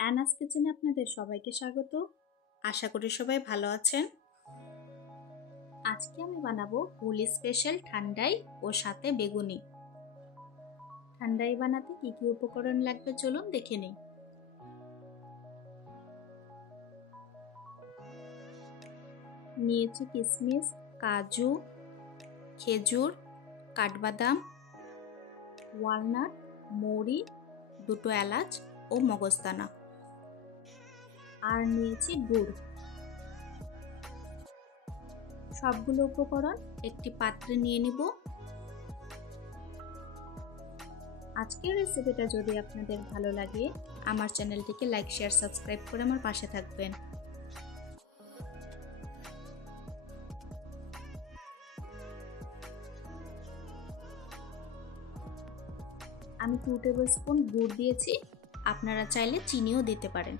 অ্যানাস কিচেনে আপনাদের সবাইকে স্বাগত। আশা করি সবাই ভালো আছেন। আজকে আমি বানাবো হোলি স্পেশাল ঠান্ডাই ও সাথে বেগুনি। ঠান্ডাই বানাতে কি কি উপকরণ লাগবে চলুন দেখে নিই। নিয়েছি কিশমিশ, কাজু, খেজুর, কাঠবাদাম, ওয়ালনাট, মৌরি, দুটো এলাচ ও মগজদানা। আর নিয়েছি গুড়। সবগুলো উপকরণ একটি পাত্রে নিয়ে নিব। আজকের রেসিপিটা যদি আপনাদের ভালো লাগে আমার চ্যানেলটিকে লাইক, শেয়ার, সাবস্ক্রাইব করে আমার পাশে থাকবেন। আমি 2 টেবিল স্পুন গুড় দিয়েছি, আপনারা চাইলে চিনিও দিতে পারেন।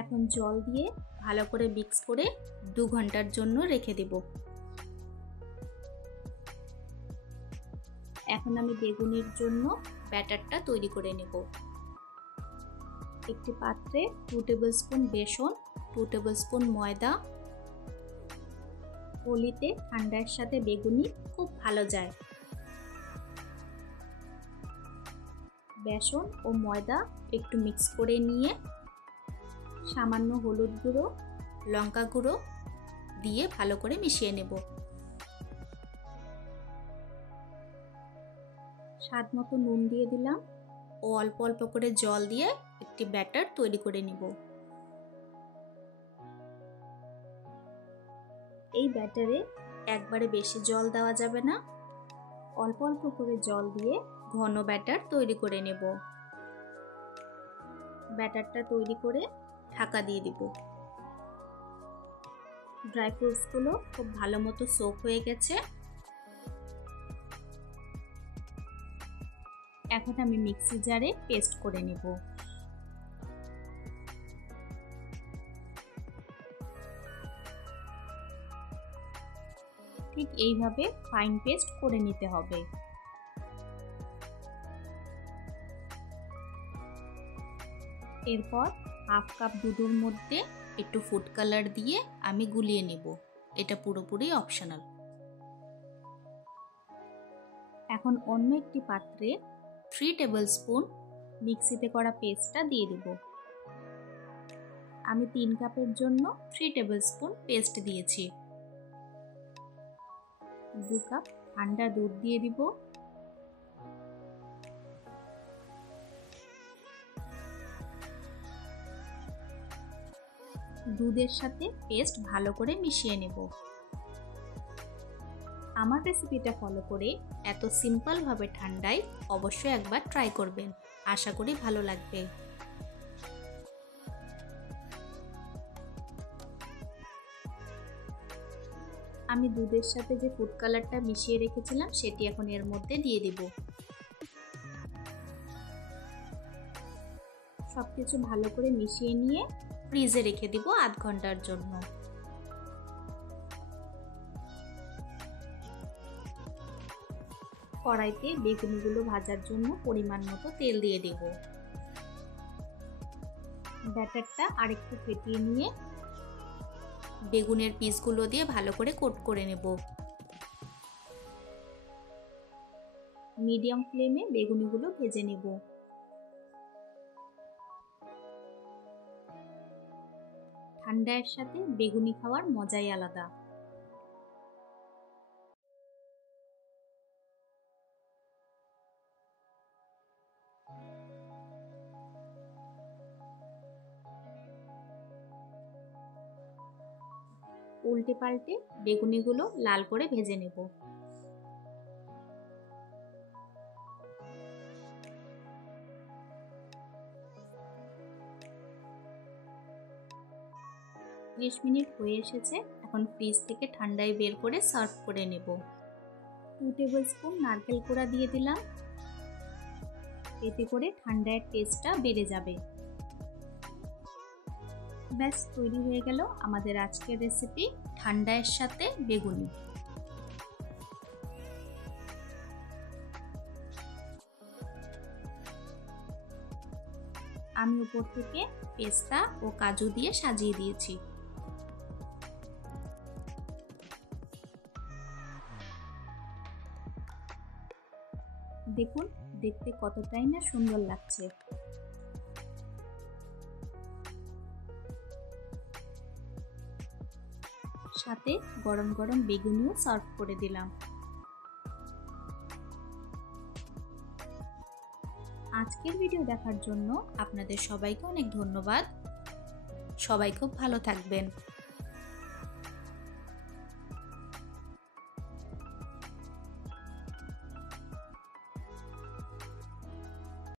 এখন জল দিয়ে ভালো করে মিক্স করে 2 ঘন্টার জন্য রেখে দেব। এখন আমি বেগুনির জন্য ব্যাটারটা তৈরি করে নেব। একটি পাত্রে 2 টেবিল স্পুন বেসন, 2 টেবিল স্পুন ময়দা। হোলিতে ঠান্ডার সাথে বেগুনি খুব ভালো যায়। বেসন ও ময়দা একটু মিক্স করে নিয়ে সামান্য হলুদ গুঁড়ো, লঙ্কা গুঁড়ো দিয়ে ভালো করে মিশিয়ে নেব। স্বাদ মতো নুন দিয়ে দিলাম ও অল্প অল্প করে জল দিয়ে একটি ব্যাটার তৈরি করে নেব। এই ব্যাটারে একবারে বেশি জল দেওয়া যাবে না, অল্প অল্প করে জল দিয়ে ঘন ব্যাটার তৈরি করে নেব। ব্যাটারটা তৈরি করে ঢাকা দিয়ে দিব। ড্রাই ফ্রুটসগুলো খুব ভালো মতো সোক হয়ে গেছে। এখন আমি মিক্সি জারে পেস্ট করে নেব। ঠিক এইভাবে ফাইন পেস্ট করে নিতে হবে। এরপর হাফ কাপ দুধের মধ্যে একটু ফুড কালার দিয়ে আমি গুলিয়ে নেব। এটা পুরোপুরি অপশনাল। এখন অন্য একটি পাত্রে 3 টেবিল স্পুন মিক্সিতে করা পেস্টটা দিয়ে দেব। আমি 3 কাপের জন্য 3 টেবিল স্পুন পেস্ট দিয়েছি। 2 কাপ ঠান্ডা দুধ দিয়ে দিব। দুধের সাথে পেস্ট ভালো করে মিশিয়ে নেব। আমার রেসিপিটা ফলো করে এত সিম্পলভাবে ঠান্ডায় অবশ্যই একবার ট্রাই করবেন। আশা করি ভালো লাগবে। আমি দুধের সাথে যে ফুড কালারটা মিশিয়ে রেখেছিলাম সেটি এখন এর মধ্যে দিয়ে দিব। সবকিছু ভালো করে মিশিয়ে নিয়ে ফ্রিজে রেখে দিব আধ ঘন্টার জন্য। কড়াইতে বেগুনিগুলো ভাজার জন্য পরিমাণ মতো তেল দিয়ে দেব। ব্যাটারটা আরেকটু ফেটিয়ে নিয়ে বেগুনের পিসগুলো দিয়ে ভালো করে কোট করে নেব। মিডিয়াম ফ্লেমে বেগুনিগুলো ভেজে নেব। ঠান্ডার সাথে বেগুনি খাওয়ার মজাই আলাদা। উল্টে পাল্টে বেগুনিগুলো লাল করে ভেজে নেব। ত্রিশ মিনিট হয়ে এসেছে। এখন ফ্রিজ থেকে ঠান্ডায় বের করে সার্ভ করে নেব। 2 টেবিল স্পুন নারকেল কোড়া দিয়ে দিলাম। এতে করে ঠান্ডার টেস্টটা বেড়ে যাবে। ব্যাস তৈরি হয়ে গেল আমাদের আজকের রেসিপি ঠান্ডার সাথে বেগুনি। আমি উপর থেকে পেস্তা ও কাজু দিয়ে সাজিয়ে দিয়েছি। দেখুন দেখতে কতটাই না সুন্দর লাগছে। সাথে গরম গরম বেগুনিও সার্ভ করে দিলাম। আজকের ভিডিও দেখার জন্য আপনাদের সবাইকে অনেক ধন্যবাদ। সবাই খুব ভালো থাকবেন।